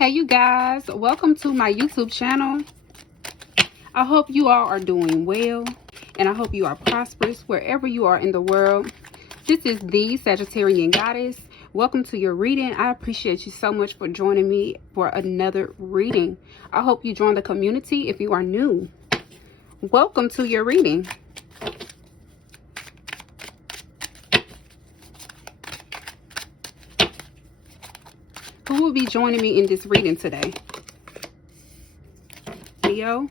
Hey you guys, welcome to my YouTube channel. I hope you all are doing well and I hope you are prosperous wherever you are in the world. This is the Sagittarian Goddess. Welcome to your reading. I appreciate you so much for joining me for another reading. I hope you join the community if you are new. Welcome to your reading. Who will be joining me in this reading today? Leo,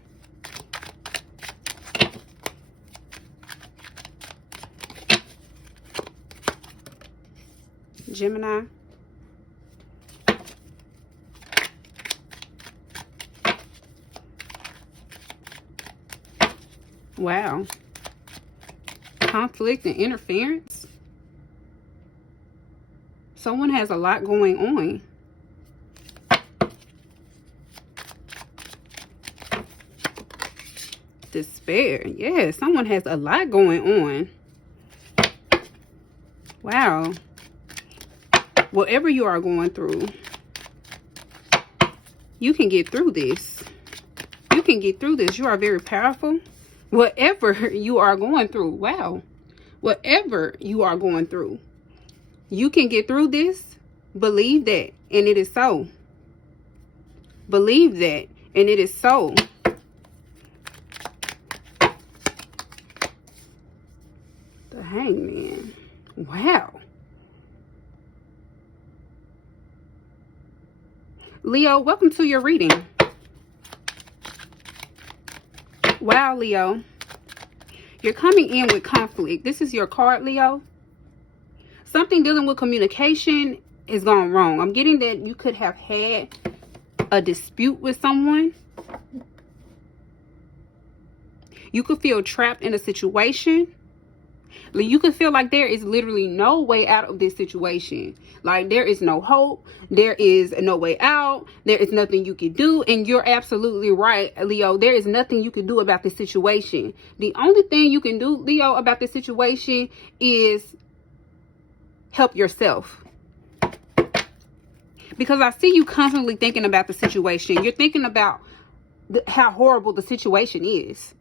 Gemini, wow, conflict and interference. Someone has a lot going on. Despair. Yeah, someone has a lot going on. Wow. Whatever you are going through, you can get through this. You can get through this. You are very powerful. Whatever you are going through, wow. Whatever you are going through, you can get through this. Believe that, and it is so. Believe that, and it is so. The Hangman. Wow. Leo, welcome to your reading. Wow, Leo. You're coming in with conflict. This is your card, Leo. Something dealing with communication is gone wrong. I'm getting that you could have had a dispute with someone. You could feel trapped in a situation. You can feel like there is literally no way out of this situation. Like there is no hope. There is no way out. There is nothing you can do. And you're absolutely right, Leo. There is nothing you can do about this situation. The only thing you can do, Leo, about this situation is help yourself. Because I see you constantly thinking about the situation. You're thinking about how horrible the situation is.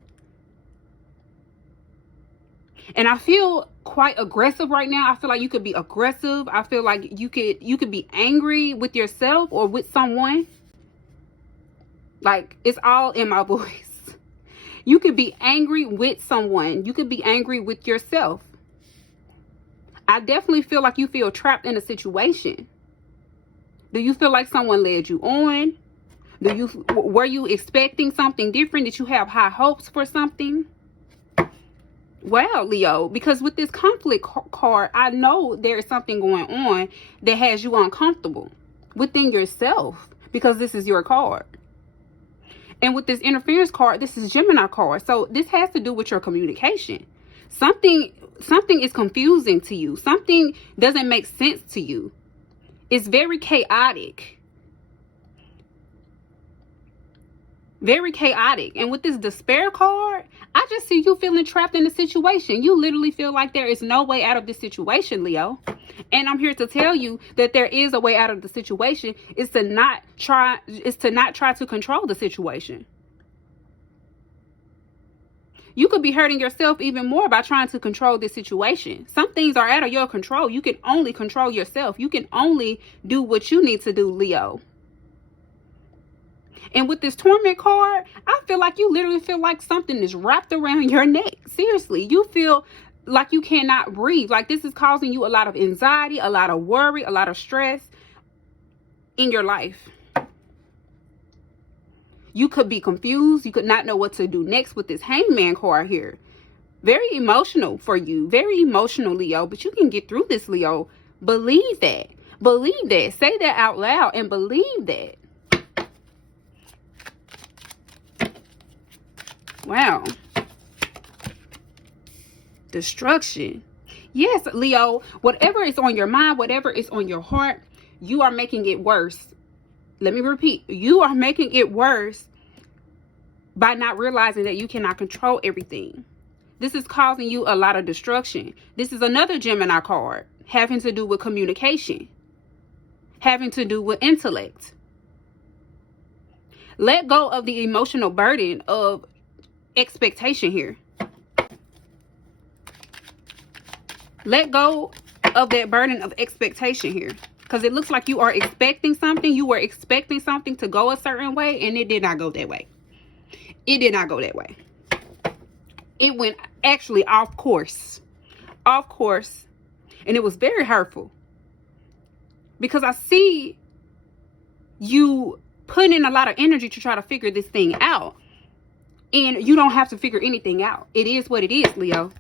And I feel quite aggressive right now. I feel like you could be aggressive. I feel like you could be angry with yourself or with someone. Like, it's all in my voice. You could be angry with someone. You could be angry with yourself. I definitely feel like you feel trapped in a situation. Do you feel like someone led you on? Were you expecting something different? Did you have high hopes for something? Wow, Leo, because with this conflict card, I know there is something going on that has you uncomfortable within yourself because this is your card. And with this interference card, this is Gemini card. So this has to do with your communication. Something is confusing to you. Something doesn't make sense to you. It's very chaotic. Very chaotic. And with this despair card, I just see you feeling trapped in a situation. You literally feel like there is no way out of this situation, Leo. And I'm here to tell you that there is a way out of the situation. It's to not try to control the situation. You could be hurting yourself even more by trying to control this situation. Some things are out of your control. You can only control yourself. You can only do what you need to do, Leo. And with this torment card, I feel like you literally feel like something is wrapped around your neck. Seriously, you feel like you cannot breathe. Like this is causing you a lot of anxiety, a lot of worry, a lot of stress in your life. You could be confused. You could not know what to do next with this Hangman card here. Very emotional for you. Very emotional, Leo. But you can get through this, Leo. Believe that. Believe that. Say that out loud and believe that. Wow. Destruction. Yes, Leo, whatever is on your mind, whatever is on your heart, you are making it worse. Let me repeat. You are making it worse by not realizing that you cannot control everything. This is causing you a lot of destruction. This is another Gemini card having to do with communication, having to do with intellect. Let go of the emotional burden of expectation here. Let go of that burden of expectation here. Because it looks like you are expecting something. You were expecting something to go a certain way, and it did not go that way. It did not go that way. It went actually off course. Off course. And it was very hurtful. Because I see you putting in a lot of energy to try to figure this thing out. And you don't have to figure anything out. It is what it is, Leo.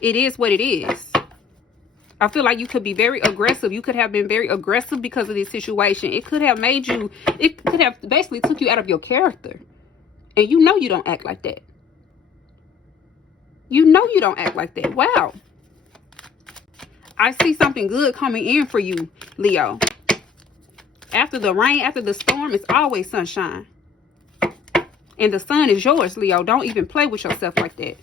It is what it is. I feel like you could be very aggressive. You could have been very aggressive because of this situation. It could have made you, it could have basically took you out of your character. And you know you don't act like that. You know you don't act like that. Wow. I see something good coming in for you, Leo. After the rain, after the storm, it's always sunshine. And the sun is yours, Leo. Don't even play with yourself like that.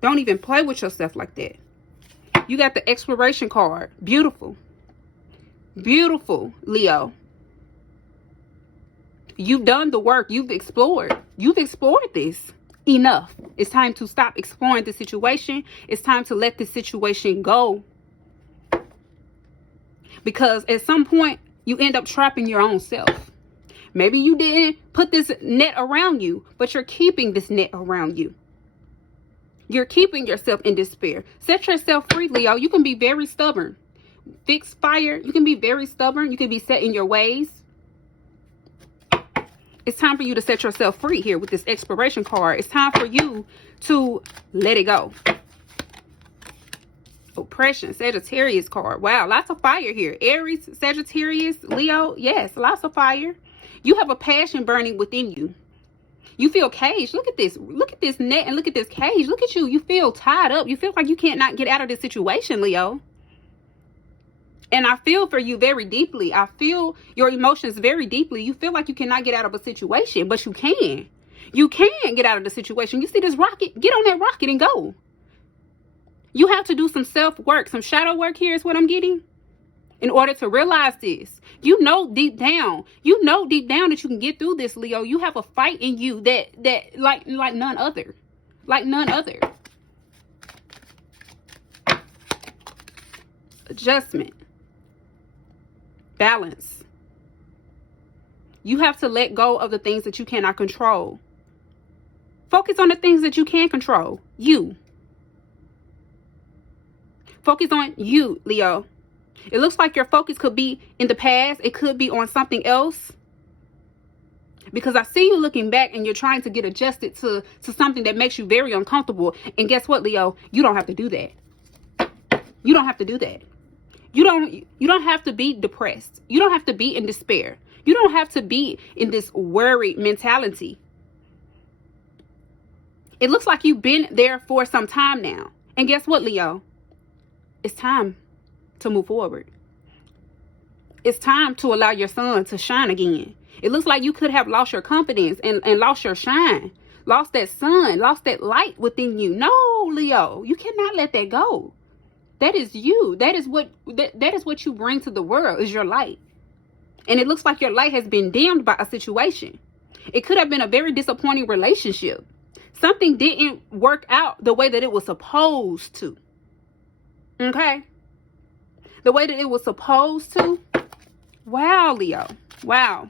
Don't even play with yourself like that. You got the exploration card. Beautiful. Beautiful, Leo. You've done the work. You've explored. You've explored this. Enough. It's time to stop exploring the situation. It's time to let this situation go. Because at some point, you end up trapping your own self. Maybe you didn't put this net around you, but you're keeping this net around you. You're keeping yourself in despair. Set yourself free, Leo. You can be very stubborn. Fix fire. You can be very stubborn. You can be set in your ways. It's time for you to set yourself free here with this exploration card. It's time for you to let it go. Oppression, Sagittarius card. Wow, lots of fire here. Aries, Sagittarius, Leo. Yes, lots of fire. You have a passion burning within you. You feel caged. Look at this. Look at this net and look at this cage. Look at you. You feel tied up. You feel like you can't not get out of this situation, Leo. And I feel for you very deeply. I feel your emotions very deeply. You feel like you cannot get out of a situation, but you can. You can get out of the situation. You see this rocket? Get on that rocket and go. You have to do some self-work, some shadow work here is what I'm getting. In order to realize this, you know deep down that you can get through this, Leo. You have a fight in you that like none other. Like none other. Adjustment. Balance. You have to let go of the things that you cannot control. Focus on the things that you can control. You. Focus on you, Leo. It looks like your focus could be in the past. It could be on something else. Because I see you looking back and you're trying to get adjusted to something that makes you very uncomfortable. And guess what, Leo? You don't have to do that. You don't have to do that. You don't have to be depressed. You don't have to be in despair. You don't have to be in this worried mentality. It looks like you've been there for some time now. And guess what, Leo? It's time to move forward. It's time to allow your sun to shine again. It looks like you could have lost your confidence and lost your shine. Lost that sun, lost that light within you. No, Leo, you cannot let that go. That is you. That is what you bring to the world, is your light. And it looks like your light has been dimmed by a situation. It could have been a very disappointing relationship. Something didn't work out the way that it was supposed to. Okay? The way that it was supposed to. Wow, Leo. Wow.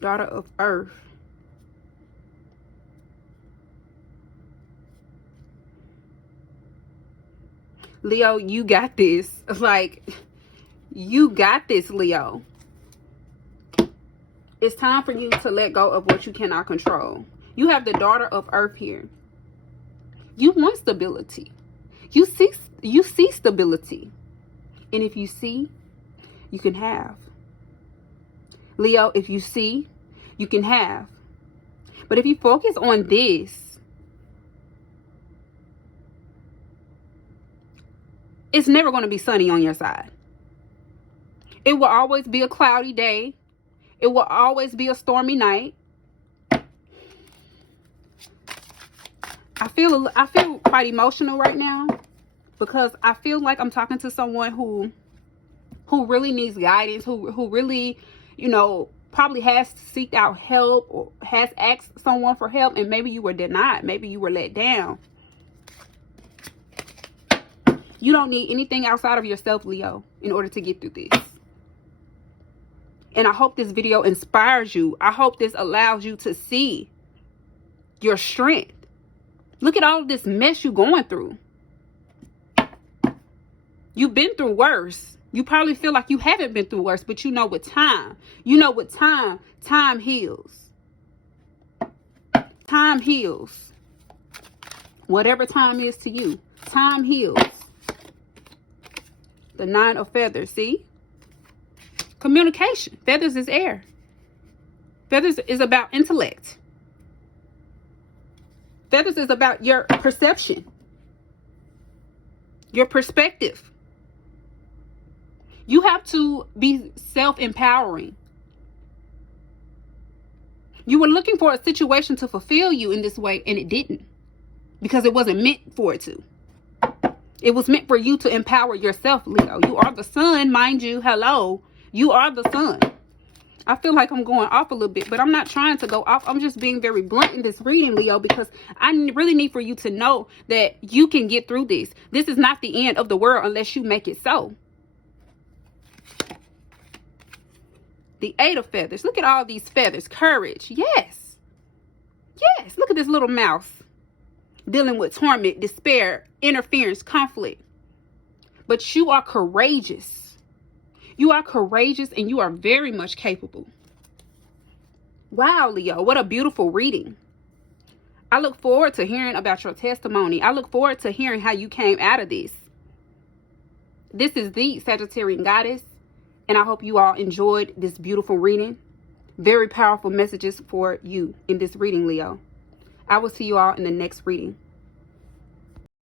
Daughter of Earth. Leo, you got this. Like, you got this, Leo. It's time for you to let go of what you cannot control. You have the Daughter of Earth here. You want stability. You see stability. And if you see, you can have. Leo, if you see, you can have. But if you focus on this, it's never going to be sunny on your side. It will always be a cloudy day. It will always be a stormy night. I feel quite emotional right now because I feel like I'm talking to someone who who really needs guidance, who really, you know, probably has seeked out help or has asked someone for help, and maybe you were denied. Maybe you were let down. You don't need anything outside of yourself, Leo, in order to get through this. And I hope this video inspires you. I hope this allows you to see your strength. Look at all of this mess you're going through. You've been through worse. You probably feel like you haven't been through worse, but you know with time, time heals. Time heals. Whatever time is to you, time heals. The 9 of feathers, see? Communication. Feathers is air. Feathers is about intellect. Feathers is about your perception, your perspective. You have to be self-empowering. You were looking for a situation to fulfill you in this way, and it didn't, because it wasn't meant for it to. It was meant for you to empower yourself, Leo. You are the sun, mind you. Hello. You are the sun. I feel like I'm going off a little bit, but I'm not trying to go off. I'm just being very blunt in this reading, Leo, because I really need for you to know that you can get through this. This is not the end of the world unless you make it so. The 8 of feathers. Look at all these feathers. Courage. Yes. Yes. Look at this little mouse dealing with torment, despair, interference, conflict. But you are courageous. You are courageous and you are very much capable. Wow, Leo, what a beautiful reading. I look forward to hearing about your testimony. I look forward to hearing how you came out of this. This is the Sagittarian Goddess, and I hope you all enjoyed this beautiful reading. Very powerful messages for you in this reading, Leo. I will see you all in the next reading.